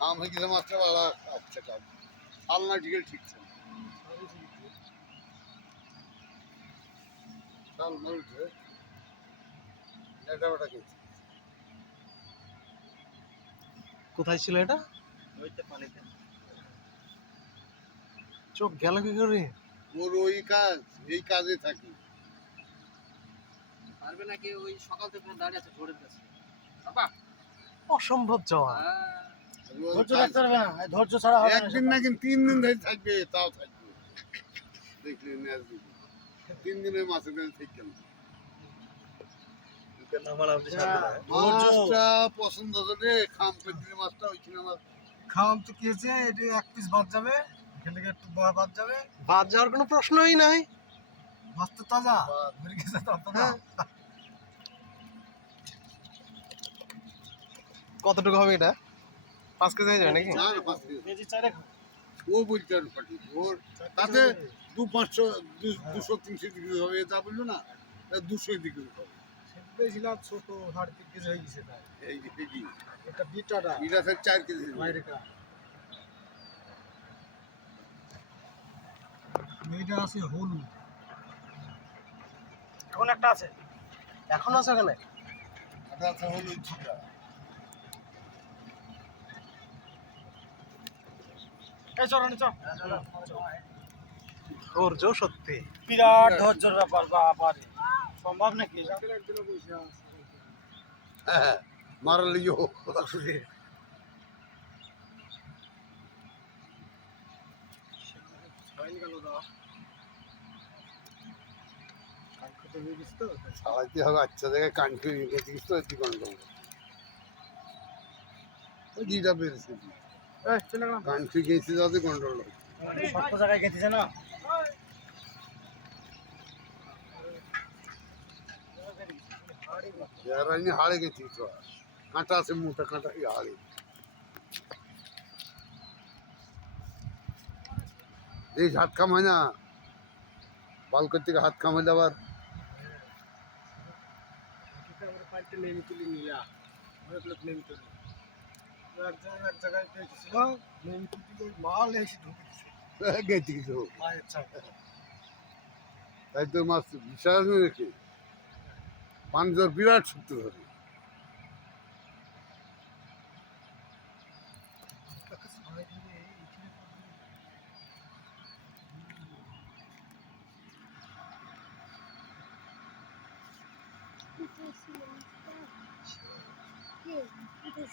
কাম হয়ে গেছে মাছটা ভালো আচ্ছা কাম হাল না ঠিক ঠিকছে চাল না উঠে এটা ওটা গেছে কোথায় ছিল এটা? ওইতে পানিতে চোখ গেল কি করে? ওর ওই কাজ এই কাজে থাকি পারবে নাকি ওই সকাল থেকে দাঁড়িয়ে আছে ঝোড়ের কাছে বাবা অসম্ভব যাওয়া। ধৈর্য রাখতে পারবে না ধৈর্য ছাড়া হবে না একদিন না কিন্তু 3 দিন ধরে থাকবে তাও থাকবে দেখলি ম্যাচ দেখি 3 দিনের মাছের কাছে ঠিক কেন মাছটা পছন্দ করে খাম পেটির মাছটা ওইখানে আমার খাওয়াম তো কি হয়েছে এটা এক পিস বাদ যাবে এখান থেকে একটু বাদ যাবে বাদ যাওয়ার কোনো প্রশ্নই নাই। মাছ তো তাজা মরে গেছে তো অত না কতটুকু হবে এটা? 5 কেজি হয়ে যাবে নাকি? না না 5 কেজি কেজি চারে খাও ও বলতে আর পাটি ওর তাতে 200-500 200-300 ডিগ্রি হবে যা বললো না 200 ডিগ্রি হবে বেশিলাম ছোট 3.5 কেজি হয়ে গেছে তাই এই যে কি এটা বিটাটা এটা স্যার 4 কেজি বাইরে কা মেয়েটা আছে হলুদ এখন একটা আছে এখন আছে ওখানে? এটা আছে হলুদ ছিটা এই চরণে চল ধৈর্য সত্যি বিরাট ধৈর্যের ব্যাপার বাবারে সম্ভব নাকি একদিনও বসে আছে হ্যাঁ মারলিও হয়নি গেল দাও কালকে তো হয়ে গেছে তো সারাইতে হবে আচ্ছা জায়গায় কান্ট্রি গেছিস তো এটি কন্ট্রোল ওই দিটা বেরিয়েছে এই চলে গেলাম কান্ট্রি গেছি যাতে কন্ট্রোল হবে শক্ত জায়গায় গেছিছে না ইয়ারানি হাড়ে গেছি তো কাঁটা আছে মোটা কাঁটা এই হাড়ে এই হাত কামায় না বালকর থেকে হাত কামাইলে আবার আমরা পাল্টে নেমে তুলি নিলা অনেক লোক নেমে তুলি এক জায়গায় দেখেছিল নেমে তুলি মাল এসে ঢুকে দিচ্ছে গেছি কিছু মায়ের চাপ তাই তো মাছ বিশ্বাস নেই রেখে পাঞ্জর বিরাট শক্তি ধরে It is